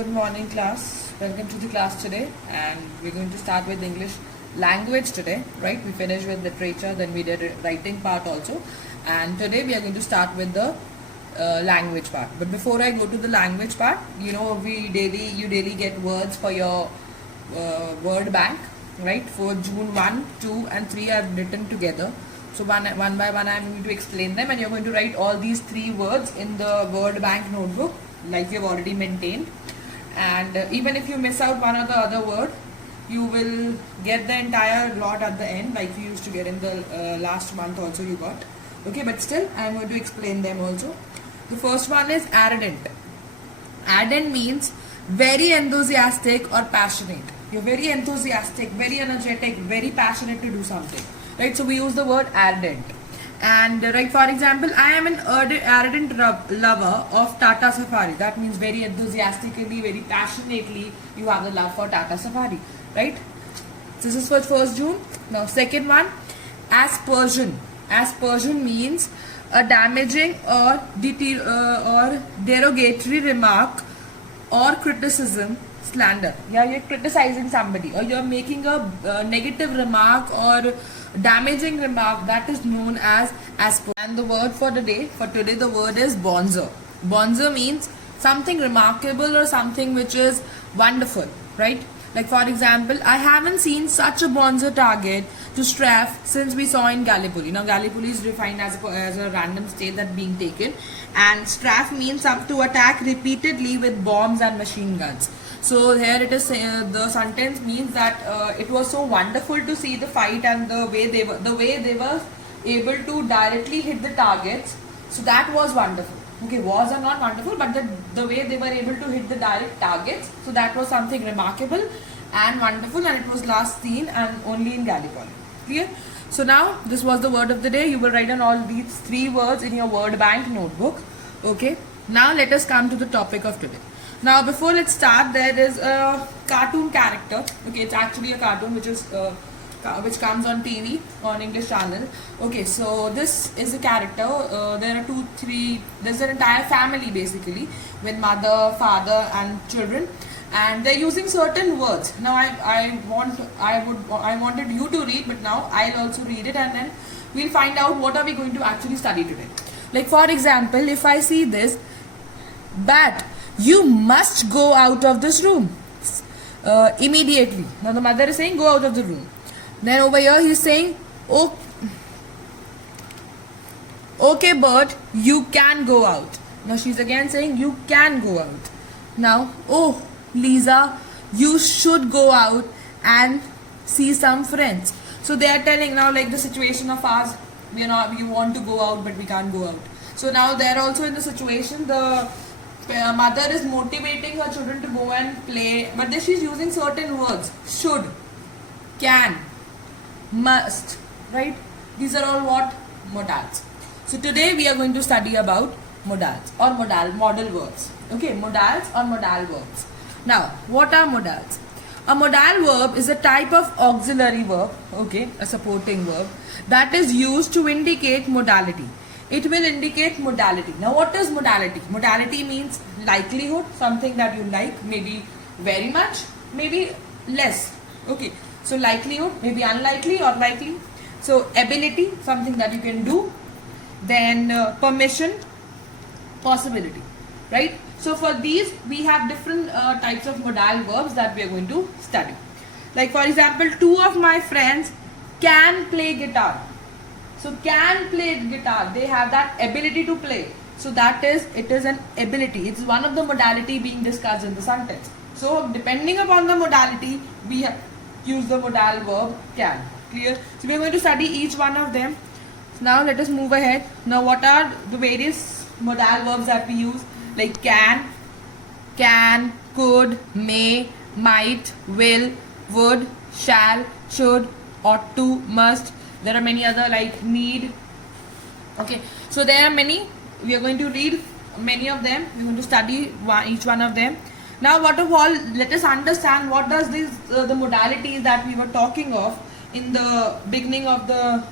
Good morning, class. Welcome to the class today, and we're going to start with English language today, right? We finished with literature, then we did a writing part also, and today we are going to start with the language part. But before I go to the language part, you daily get words for your word bank, right? For June 1, 2, and 3, I've written together. So one by one, I'm going to explain them, and you're going to write all these 3 words in the word bank notebook, like we have already maintained. And even if you miss out one or the other word, you will get the entire lot at the end, like you used to get in the last month also you got. Okay, but still I'm going to explain them also. The first one is ardent. Ardent means very enthusiastic or passionate. You're very enthusiastic, very energetic, very passionate to do something, right? So we use the word ardent. And right, for example, I am an ardent lover of Tata Safari. That means very enthusiastically, very passionately you have the love for Tata Safari, right? This is for 1st June. Now second one, aspersion. Aspersion means a damaging or derogatory remark or criticism, slander. Yeah, you're criticizing somebody or you're making a negative remark or damaging remark, that is known as aspersion. And the word for today, the word is bonzer. Bonzer means something remarkable or something which is wonderful, right? Like for example, I haven't seen such a bonzer target to strafe since we saw in Gallipoli. Now Gallipoli is defined as a random state that being taken, and strafe means to attack repeatedly with bombs and machine guns. So here it is, the sentence means that it was so wonderful to see the fight and the way they were able to directly hit the targets. So that was wonderful. Okay, wars are not wonderful, but the way they were able to hit the direct targets, so that was something remarkable and wonderful, and it was last seen and only in Gallipoli. Clear? So now this was the word of the day. You will write down all these 3 words in your word bank notebook. Okay. Now let us come to the topic of today. Now before let's start, there is a cartoon character. Okay, it's actually a cartoon which comes on TV on English channel. Okay, so this is a character. There are there's an entire family basically with mother, father, and children, and they're using certain words. Now I wanted you to read, but now I'll also read it, and then we'll find out what are we going to actually study today. Like for example, if I see this, bat, you must go out of this room immediately. Now the mother is saying go out of the room. Then over here he's saying, oh, okay Bert, you can go out. Now she's again saying you can go out. Now, oh Lisa, you should go out and see some friends. So they are telling now, like the situation of ours, we want to go out but we can't go out. So now they're also in the situation, the mother is motivating her children to go and play, but then she's using certain words: should, can, must, right? These are all what? Modals. So today we are going to study about modals or modal verbs. Okay, modals or modal verbs. Now, what are modals? A modal verb is a type of auxiliary verb, okay, a supporting verb that is used to indicate modality. It will indicate modality. Now what is modality? Modality means likelihood, something that you like, maybe very much, maybe less. Okay, so likelihood, maybe unlikely or likely. So ability, something that you can do. Then permission, possibility, right? So for these we have different types of modal verbs that we are going to study. Like for example, 2 of my friends can play guitar. So can play guitar, they have that ability to play. So it is an ability. It's one of the modality being discussed in the sentence. So depending upon the modality, we have use the modal verb can. Clear? So we are going to study each one of them. So now let us move ahead. Now what are the various modal verbs that we use? Like can, could, may, might, will, would, shall, should, ought to, must. There are many other like need. Okay, so there are many. We are going to read many of them. We are going to study each one of them. Now, what of all, let us understand what does this the modalities that we were talking of in the beginning of the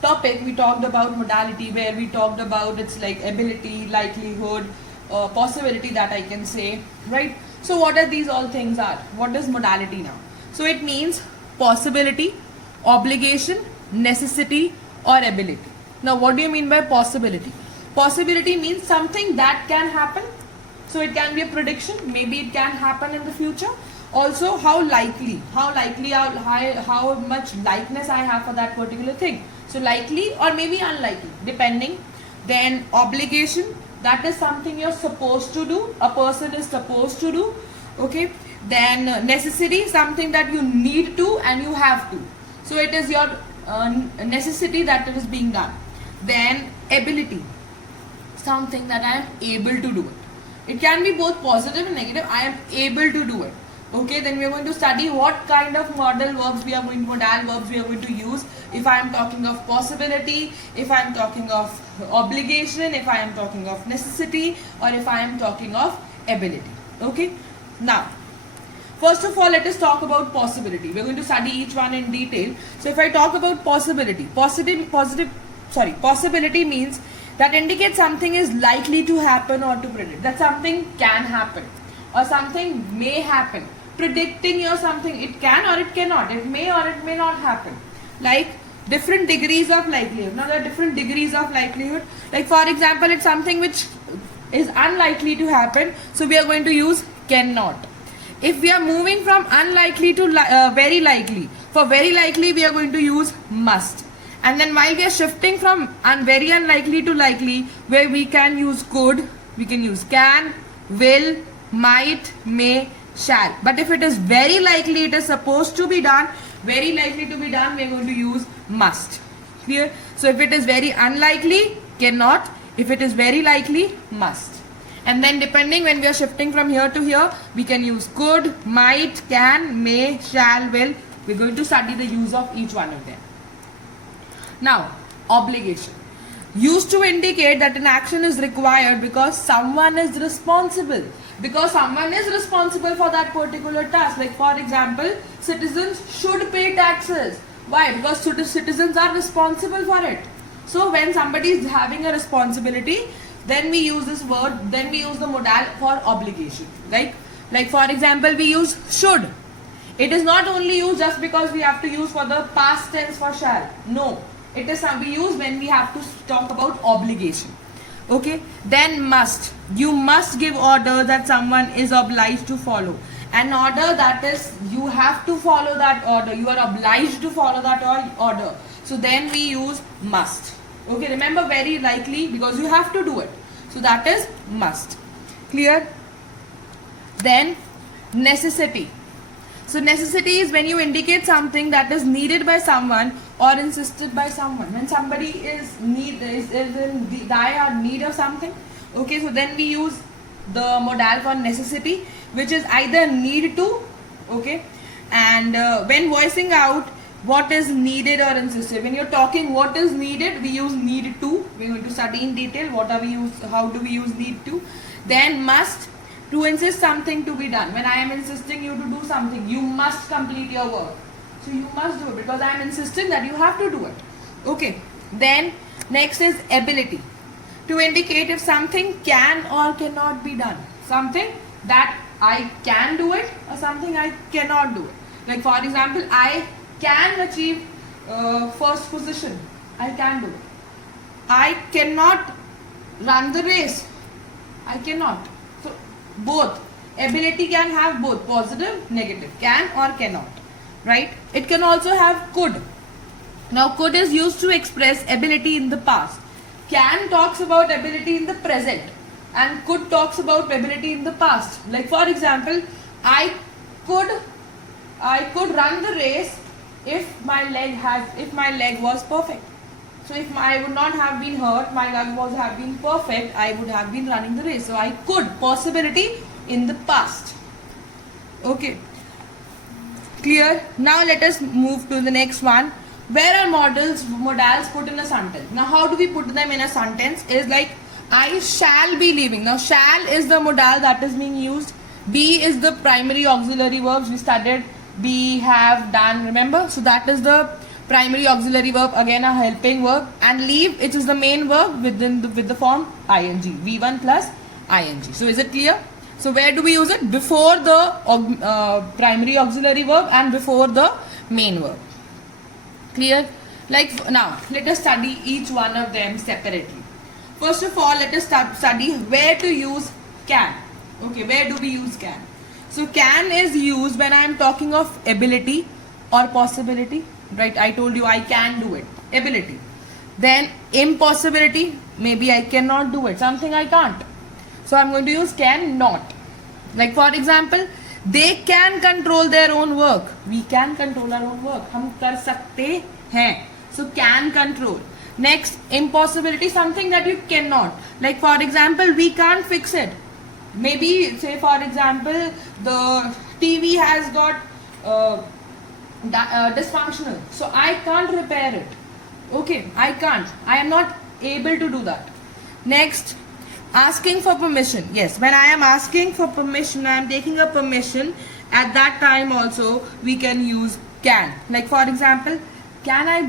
topic. We talked about modality, where we talked about its like ability, likelihood, possibility that I can say, right? So what are these all things are? What is modality now? So it means possibility, obligation, necessity, or ability. Now what do you mean by possibility? Possibility means something that can happen. So it can be a prediction, maybe it can happen in the future. Also how much likeness I have for that particular thing. So likely or maybe unlikely, depending. Then obligation, that is something you're supposed to do, a person is supposed to do. Okay. Then necessity, something that you need to and you have to. So it is your necessity that it is being done. Then ability, something that I am able to do it. It can be both positive and negative. I am able to do it. Okay, then we are going to study what kind of modal verbs we are going to use. If I am talking of possibility, if I am talking of obligation, if I am talking of necessity, or if I am talking of ability. Okay, now first of all, let us talk about possibility. We are going to study each one in detail. So if I talk about possibility, possibility means that indicates something is likely to happen or to predict. That something can happen or something may happen. Predicting your something, it can or it cannot. It may or it may not happen. Like different degrees of likelihood. Now there are different degrees of likelihood. Like for example, it's something which is unlikely to happen. So we are going to use cannot. If we are moving from unlikely to very likely, for very likely we are going to use must. And then while we are shifting from very unlikely to likely, where we can use could, we can use can, will, might, may, shall. But if it is very likely, it is supposed to be done, very likely to be done, we are going to use must. Clear? So if it is very unlikely, cannot. If it is very likely, must. And then depending when we are shifting from here to here, we can use could, might, can, may, shall, will. We are going to study the use of each one of them. Now, obligation. Used to indicate that an action is required because someone is responsible. Because someone is responsible for that particular task. Like for example, citizens should pay taxes. Why? Because citizens are responsible for it. So when somebody is having a responsibility, then we use this word, then we use the modal for obligation. Like for example, we use should. It is not only used just because we have to use for the past tense for shall. No. It is we use when we have to talk about obligation. Okay. Then must. You must give order that someone is obliged to follow. An order, that is you have to follow that order. You are obliged to follow that order. So then we use must. Okay. Remember very likely because you have to do it. So that is must. Clear? Then necessity. So necessity is when you indicate something that is needed by someone or insisted by someone. When somebody is in dire need of something, okay, so then we use the modal for necessity, which is either need to, okay, and when voicing out what is needed or insisted. When you're talking what is needed, we use need to. We're going to study in detail how do we use need to. Then must, to insist something to be done. When I am insisting you to do something, you must complete your work. So you must do it because I am insisting that you have to do it. Okay. Then next is ability. To indicate if something can or cannot be done. Something that I can do it or something I cannot do it. Like for example, I can achieve first position. I can do it. I cannot run the race. I cannot. So both. Ability can have both positive, negative, can or cannot. Right? It can also have could. Now could is used to express ability in the past. Can talks about ability in the present and could talks about ability in the past. Like for example, I could run the race if my leg was perfect. So if I would not have been hurt, my leg was have been perfect, I would have been running the race. So I could, possibility in the past. Okay. Clear? Now let us move to the next one. Where are modals put in a sentence? Now how do we put them in a sentence? Is like I shall be leaving. Now shall is the modal that is being used. Be is the primary auxiliary verbs we studied. Be, have, done, remember? So that is the primary auxiliary verb, again a helping verb. And leave, it is the main verb with the form ing. V1 plus ing. So is it clear? So where do we use it? Before the primary auxiliary verb and before the main verb. Clear? Like now, let us study each one of them separately. First of all, let us study where to use can. Okay, where do we use can? So can is used when I am talking of ability or possibility. Right? I told you I can do it. Ability. Then impossibility. Maybe I cannot do it. Something I can't. So I'm going to use can not. Like for example, they can control their own work. We can control our own work. हम कर सकते हैं. So can control. Next, impossibility, something that you cannot. Like for example, we can't fix it. Maybe say for example, the TV has got dysfunctional. So I can't repair it. Okay, I can't. I am not able to do that. Next, asking for permission. Yes, when I am asking for permission, I am taking a permission. At that time also, we can use can. Like for example, can I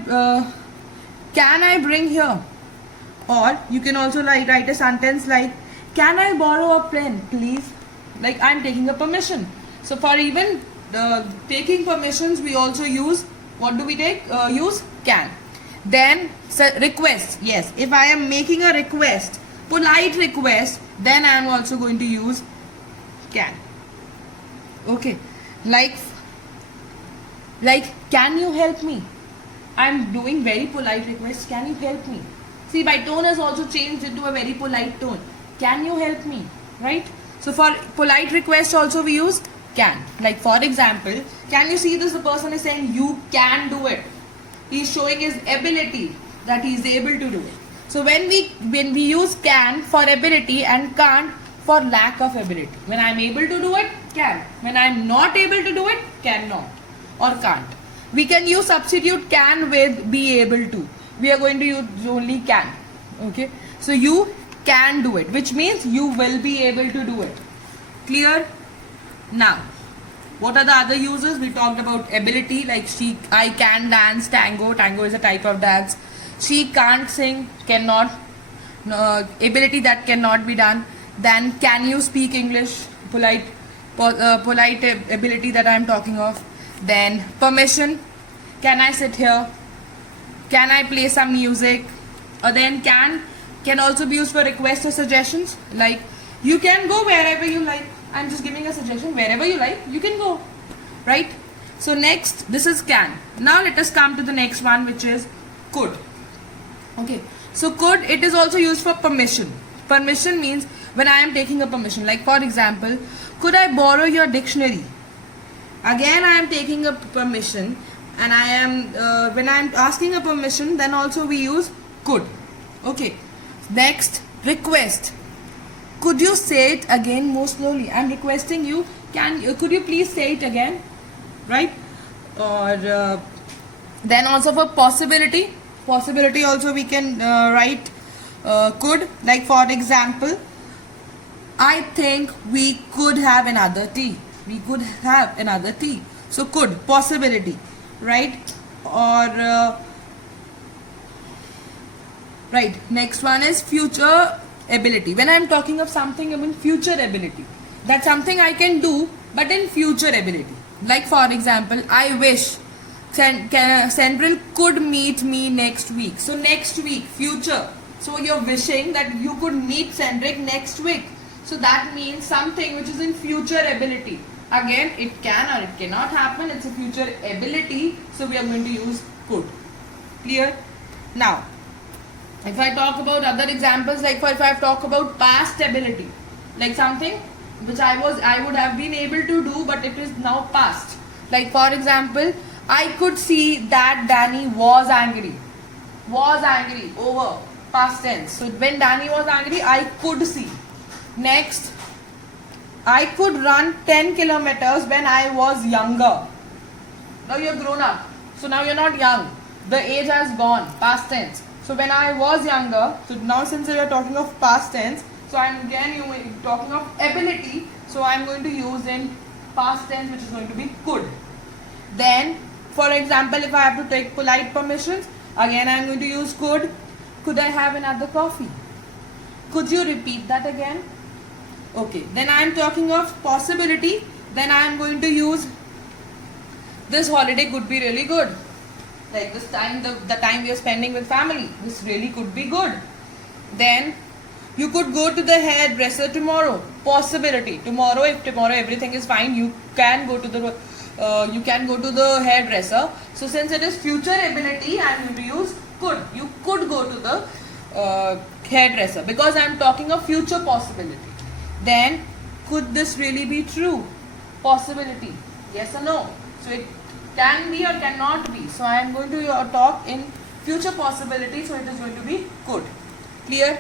bring here? Or you can also like write a sentence like, can I borrow a pen, please? Like I am taking a permission. So for even taking permissions, we also use, what do we take? Use can. Then request. Yes, if I am making a request, polite request, then I am also going to use can. Okay, like can you help me? I am doing very polite request. Can you help me? See, my tone has also changed into a very polite tone. Can you help me? Right? So for polite request also we use can. Like for example, can you see this? The person is saying you can do it. He is showing his ability that he is able to do it. So when we use can for ability and can't for lack of ability. When I am able to do it, can. When I am not able to do it, cannot or can't. We can use substitute can with be able to. We are going to use only can. Okay. So you can do it, which means you will be able to do it. Clear? Now, what are the other uses? We talked about ability, like I can dance tango. Tango is a type of dance. She can't sing, cannot. Ability that cannot be done. Then can you speak English? Polite ability that I am talking of. Then permission. Can I sit here? Can I play some music? Or then can also be used for requests or suggestions. Like you can go wherever you like. I'm just giving a suggestion. Wherever you like, you can go. Right? So next, this is can. Now let us come to the next one, which is could. Okay. So could, it is also used for permission. Permission means when I am taking a permission. Like for example, could I borrow your dictionary? Again, I am taking a permission, and I am when I am asking a permission, then also we use could. Okay. Next, request. Could you say it again more slowly? I am requesting you. Could you please say it again? Right? Or then also for possibility. Possibility also we can write could. Like for example, I think we could have another tea. We could have another tea. So could, possibility, right? Or right. Next one is future ability. When I am talking of something, I mean future ability. That's something I can do, but in future ability. Like for example, I wish Central could meet me next week. So next week, future. So you're wishing that you could meet Cendric next week. So that means something which is in future ability. Again, it can or it cannot happen. It's a future ability. So we are going to use could. Clear? Now, if I talk about other examples, like if I talk about past ability, like something which I would have been able to do, but it is now past. Like for example, I could see that Danny was angry. Was angry, over, past tense. So when Danny was angry, I could see. Next, I could run 10 kilometers when I was younger. Now you're grown up. So now you're not young. The age has gone, past tense. So when I was younger, so now since we are talking of past tense, so I'm again talking of ability. So I'm going to use in past tense, which is going to be could. Then, for example, if I have to take polite permissions, again I'm going to use could. Could I have another coffee? Could you repeat that again? Okay, then I am talking of possibility. Then I am going to use this holiday could be really good. Like this time, the time we are spending with family, this really could be good. Then you could go to the hairdresser tomorrow. Possibility. Tomorrow, if tomorrow everything is fine, you can go to the hairdresser. So since it is future ability, I am going to use could. You could go to the hairdresser because I am talking of future possibility. Then could this really be true? Possibility. Yes or no? So it can be or cannot be. So I am going to talk in future possibility. So it is going to be could. Clear?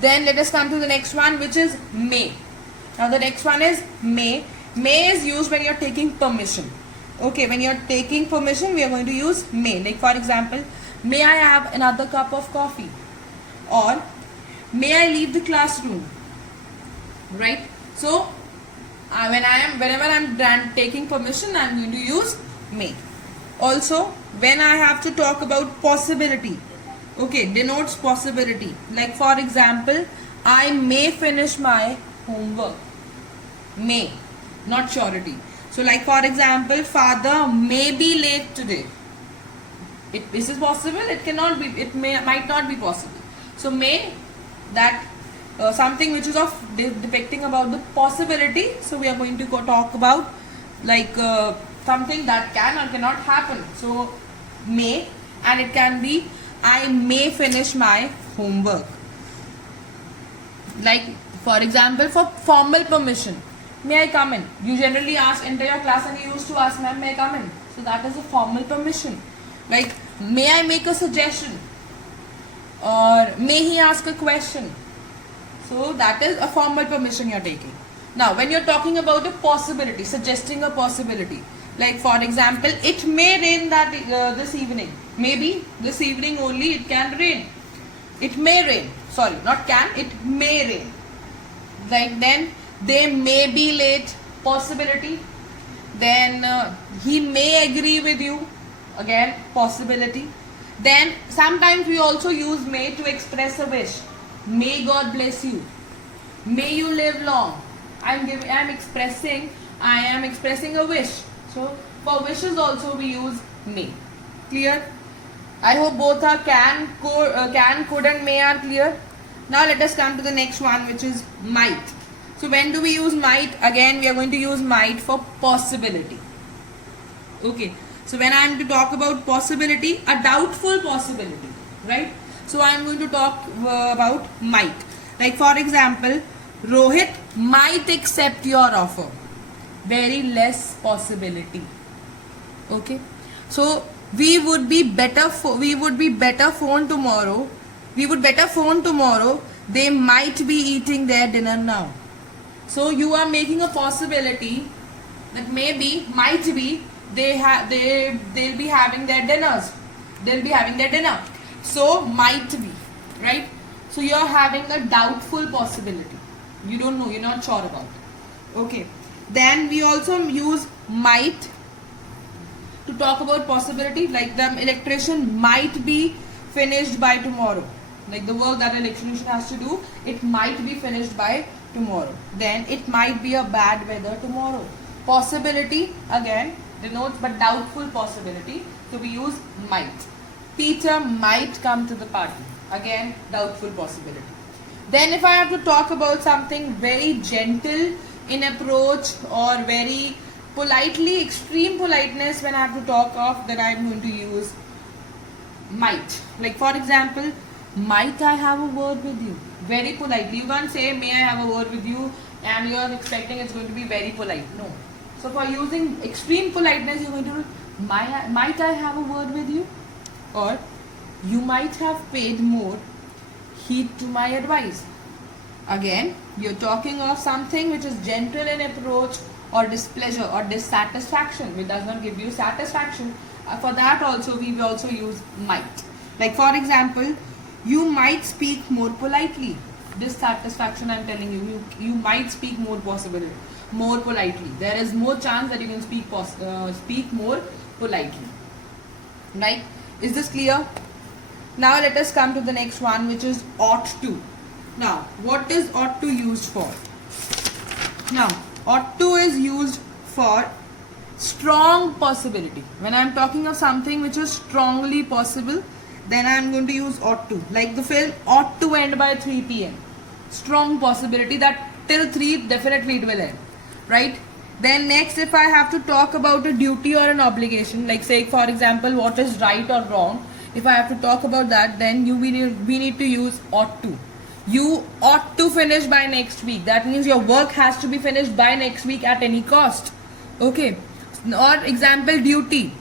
Then let us come to the next one, which is may. Now the next one is may. May is used when you are taking permission. Okay, when you are taking permission, we are going to use may. Like for example, may I have another cup of coffee? Or may I leave the classroom? Right? So whenever I am taking permission, I am going to use may. Also, when I have to talk about possibility, okay, denotes possibility. Like for example, I may finish my homework. May, not surety. So like for example, father may be late today. This is possible. It cannot be. It might not be possible. So may, that something which is of depicting about the possibility. So we are going to talk about like something that can or cannot happen. So may, and it can be I may finish my homework. Like for example, for formal permission, may I come in? You generally enter your class and you used to ask, ma'am, may I come in? So that is a formal permission. Like, may I make a suggestion? Or may he ask a question? So that is a formal permission you are taking. Now, when you are talking about a possibility, suggesting a possibility, like for example, it may rain this evening. Maybe this evening only it can rain. It may rain. Sorry, not can. It may rain. Like then, they may be late. Possibility. Then he may agree with you. Again, possibility. Then sometimes we also use may to express a wish. May God bless you. May you live long. I am expressing a wish. So for wishes also we use may. Clear? I hope both are can, could and may are clear. Now let us come to the next one, which is might. So when do we use might? Again, we are going to use might for possibility. Okay. So when I am to talk about possibility, a doubtful possibility, right? So I am going to talk about might. Like for example, Rohit might accept your offer. Very less possibility. Okay. So we would better phone tomorrow. They might be eating their dinner now. So you are making a possibility that maybe, might be, they'll be having their dinners. They'll be having their dinner. So might be, right? So you are having a doubtful possibility. You don't know, you're not sure about it. Okay. Then we also use might to talk about possibility, like the electrician might be finished by tomorrow. Like the work that an electrician has to do, it might be finished by tomorrow. Then it might be a bad weather tomorrow. Possibility again denotes but doubtful possibility. So we use might. Peter might come to the party. Again, doubtful possibility. Then if I have to talk about something very gentle in approach or very politely, extreme politeness when I have to talk of, then I am going to use might. Like for example, might I have a word with you? Very politely. You can't say may I have a word with you and you are expecting it's going to be very polite. No. So for using extreme politeness, you're going to might I have a word with you? Or you might have paid more heed to my advice. Again, you're talking of something which is gentle in approach or displeasure or dissatisfaction, which does not give you satisfaction. For that also, we will also use might. Like for example, you might speak more politely. Dissatisfaction, I'm telling you, you might speak more politely. There is more chance that you can speak more politely. Right? Is this clear? Now let us come to the next one, which is ought to. Now, what is ought to used for? Now, ought to is used for strong possibility. When I am talking of something which is strongly possible, then I am going to use ought to. Like the film ought to end by 3 p.m. Strong possibility that till 3 definitely it will end. Right? Then next, if I have to talk about a duty or an obligation, like say for example what is right or wrong, if I have to talk about that, then we need to use ought to. You ought to finish by next week. That means your work has to be finished by next week at any cost. Okay. Or example, duty.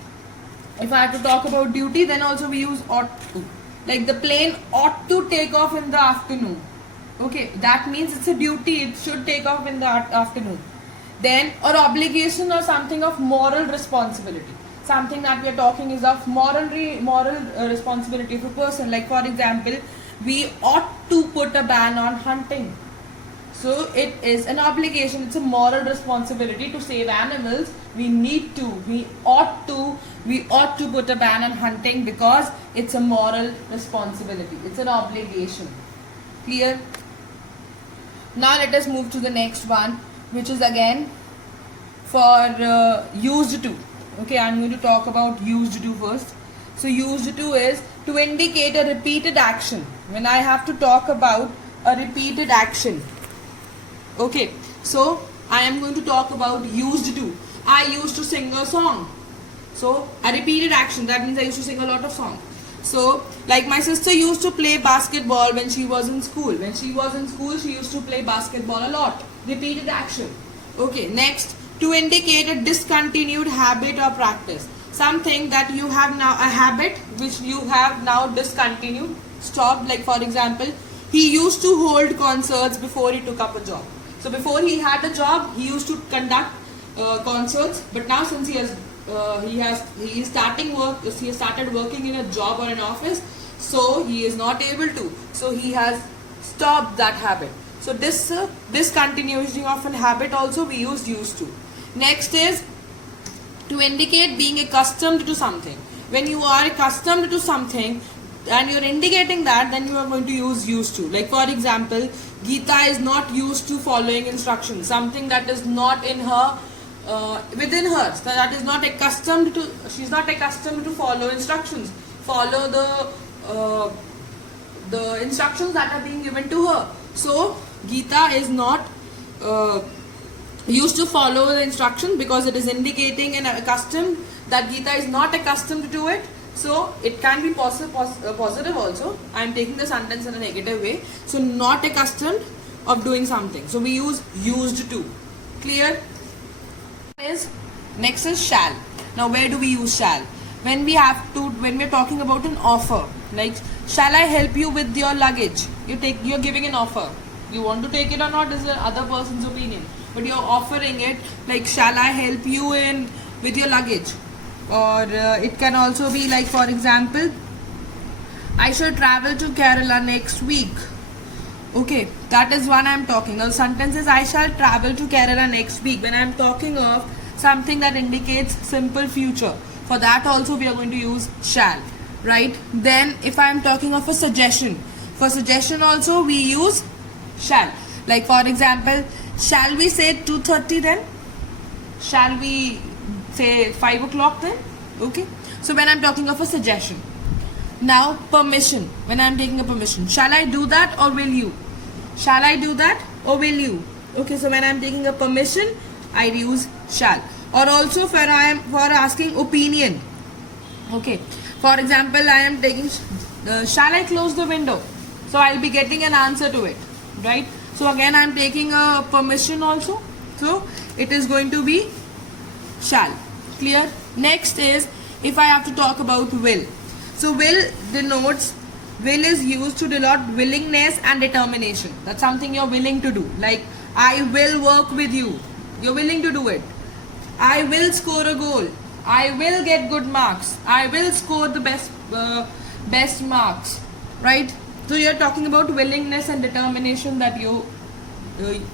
If I have to talk about duty, then also we use ought to. Like the plane ought to take off in the afternoon. Okay. That means it's a duty. It should take off in the afternoon. Then, or obligation or something of moral responsibility. Something that we are talking is of moral responsibility of a person. Like for example, we ought to put a ban on hunting. So it is an obligation, it's a moral responsibility to save animals. We ought to put a ban on hunting because it's a moral responsibility. It's an obligation. Clear? Now let us move to the next one, which is again for used to. Okay, I'm going to talk about used to first. So used to is to indicate a repeated action. When I have to talk about a repeated action. Okay, so I am going to talk about used to. I used to sing a song. So a repeated action, that means I used to sing a lot of songs. So like my sister used to play basketball when she was in school. When she was in school, she used to play basketball a lot. Repeated action. Okay, next, to indicate a discontinued habit or practice. Something that you have now, a habit which you have now discontinued, stopped. Like for example, he used to hold concerts before he took up a job. So before he had a job, he used to conduct concerts, but now since he is started working in a job or an office, so he is not able to. So he has stopped that habit. So this discontinuation of a habit also we use used to. Next is to indicate being accustomed to something. When you are accustomed to something and you're indicating that, then you are going to use used to. Like for example, Geeta is not used to following instructions. Something that is not in her, within her, that is not accustomed to. She's not accustomed to follow instructions. Follow the instructions that are being given to her. So Geeta is not used to follow the instructions because it is indicating and accustomed that Geeta is not accustomed to it. So it can be positive also. I am taking the sentence in a negative way. So not accustomed of doing something. So we use used to. Clear? Next is shall. Now where do we use shall? When we are talking about an offer, like shall I help you with your luggage? You're giving an offer. You want to take it or not is the other person's opinion. But you're offering it, like shall I help you with your luggage? Or it can also be like for example, I shall travel to Kerala next week. Okay, that is one I am talking. Now the sentence is I shall travel to Kerala next week. When I am talking of something that indicates simple future, for that also we are going to use shall. Right? Then if I am talking of a suggestion, for suggestion also we use shall. Like for example, shall we say 2:30 then? Shall we say 5 o'clock then? Okay. So when I'm talking of a suggestion. Now permission. When I'm taking a permission. Shall I do that or will you? Shall I do that or will you? Okay. So when I'm taking a permission, I use shall. Or also for asking opinion. Okay. For example, I am taking shall I close the window? So I'll be getting an answer to it. Right? So again I'm taking a permission also. So it is going to be shall. Clear? Next is if I have to talk about will. So will is used to denote willingness and determination. That's something you're willing to do. Like I will work with you. You're willing to do it. I will score a goal. I will get good marks. I will score the best marks. Right? So you're talking about willingness and determination that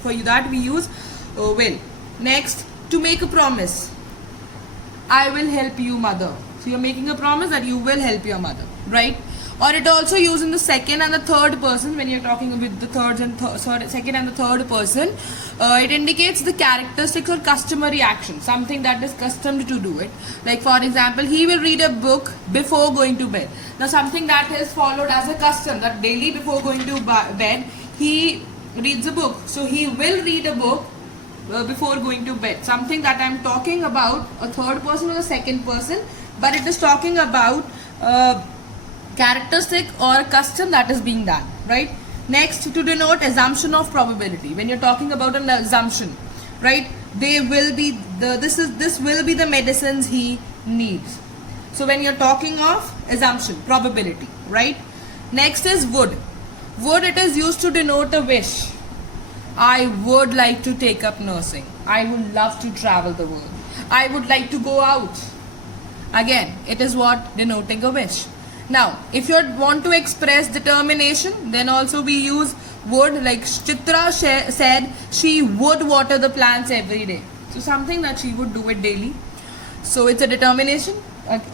for that we use will. Next, to make a promise. I will help you, mother. So you're making a promise that you will help your mother, right? or it also used in the second and the third person when you're talking with the second and the third person. It indicates the characteristics or customary action, something that is customed to do it. Like for example, he will read a book before going to bed. Now something that is followed as a custom, that daily before going to bed he reads a book. So he will read a book before going to bed. Something that I'm talking about, a third person or a second person, but it is talking about characteristic or custom that is being done, right? Next, to denote assumption of probability. When you're talking about an assumption, right? This will be the medicines he needs. So when you're talking of assumption, probability, right? Next is would. Would, it is used to denote a wish. I would like to take up nursing. I would love to travel the world. I would like to go out. Again, it is what? Denoting a wish. Now, if you want to express determination, then also we use would. Like Chitra said, she would water the plants every day. So something that she would do it daily. So it's a determination.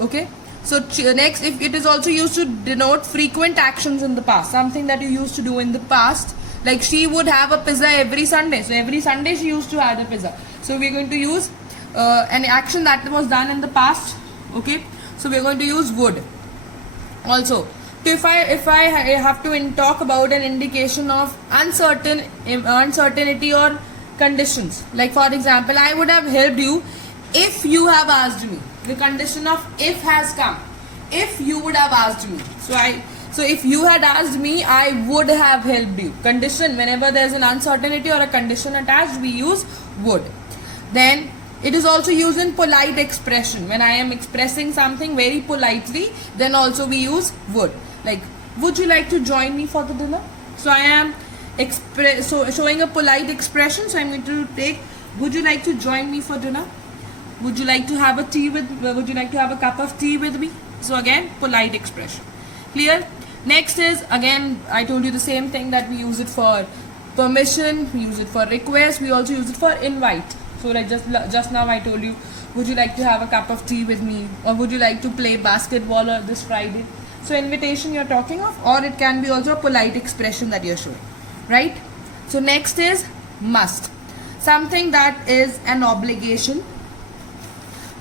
Okay. So next, if it is also used to denote frequent actions in the past, something that you used to do in the past. Like she would have a pizza every Sunday. So every Sunday she used to have a pizza. So we're going to use an action that was done in the past. Okay. So we're going to use would. Also, if I have to talk about an indication of uncertainty or conditions. Like for example, I would have helped you if you have asked me. The condition of if has come. If you would have asked me. So if you had asked me, I would have helped you. Condition, whenever there's an uncertainty or a condition attached, we use would. Then it is also used in polite expression. When I am expressing something very politely, then also we use would. Like, would you like to join me for the dinner? So I am showing a polite expression. So I'm going to take, would you like to join me for dinner? Would you like to have a cup of tea with me? So again, polite expression. Clear? Next is, again, I told you the same thing, that we use it for permission, we use it for request, we also use it for invite. So like just now I told you, would you like to have a cup of tea with me, or would you like to play basketball this Friday? So invitation you're talking of, or it can be also a polite expression that you're showing, right? So next is must. Something that is an obligation.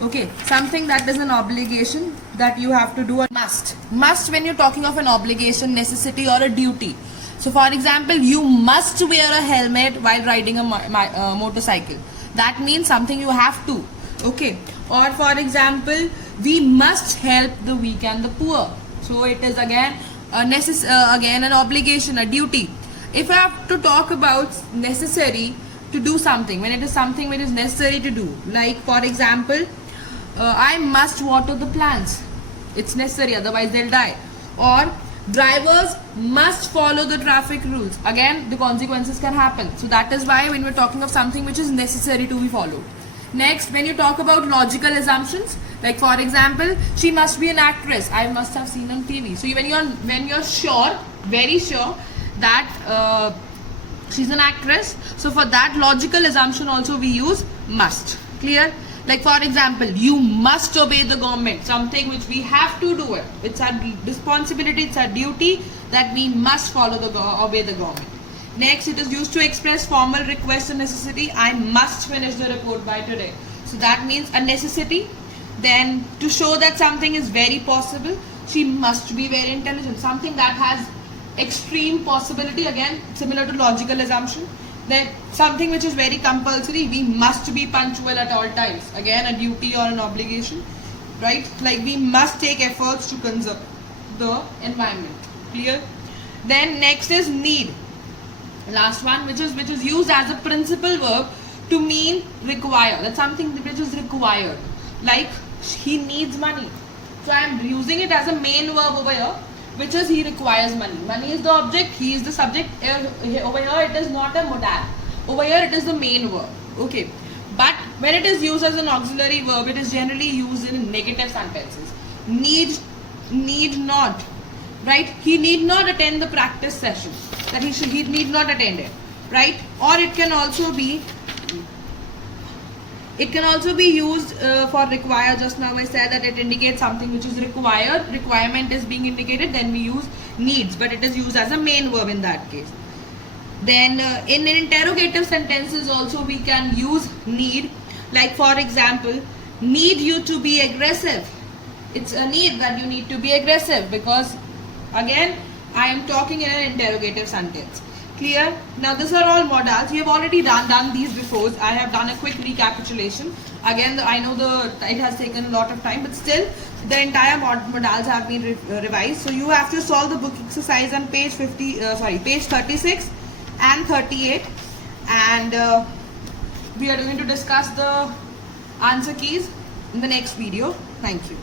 Okay, something that is an obligation that you have to do. Must. Must, when you're talking of an obligation, necessity, or a duty. So for example, you must wear a helmet while riding a motorcycle. That means something you have to. Okay. Or for example, we must help the weak and the poor. So it is again again an obligation, a duty. If I have to talk about necessary to do something, when it is something which is necessary to do, like for example, I must water the plants. It's necessary, otherwise they'll die. Or drivers must follow the traffic rules. Again, the consequences can happen. So that is why when we're talking of something which is necessary to be followed. Next, when you talk about logical assumptions, like for example, she must be an actress. I must have seen on TV. So when you're sure, very sure that she's an actress, so for that logical assumption also we use must. Clear? Like for example, you must obey the government, something which we have to do it. It's our responsibility, it's our duty that we must obey the government. Next, it is used to express formal request and necessity. I must finish the report by today. So that means a necessity. Then to show that something is very possible, she must be very intelligent, something that has extreme possibility, again similar to logical assumption. Then something which is very compulsory, we must be punctual at all times, again a duty or an obligation, right? Like we must take efforts to conserve the environment. Clear? Then next is need, last one, which is used as a principal verb to mean require. That's something which is required, like he needs money. So I am using it as a main verb over here, which is he requires money. Money is the object, he is the subject. Over here it is not a modal. Over here it is the main verb. Okay. But when it is used as an auxiliary verb, it is generally used in negative sentences. Need not. Right? He need not attend the practice session. That he need not attend it. Right? Or it can also be It can also be used for require. Just now I said that it indicates something which is required. Requirement is being indicated. Then we use needs, but it is used as a main verb in that case. Then in interrogative sentences also we can use need. Like for example, need you to be aggressive. It's a need that you need to be aggressive, because again I am talking in an interrogative sentence. Clear? Now these are all modals. We have already done these before. I have done a quick recapitulation. Again, I know it has taken a lot of time, but still the entire modals have been revised. So you have to solve the book exercise on page 36 and 38, and we are going to discuss the answer keys in the next video. Thank you.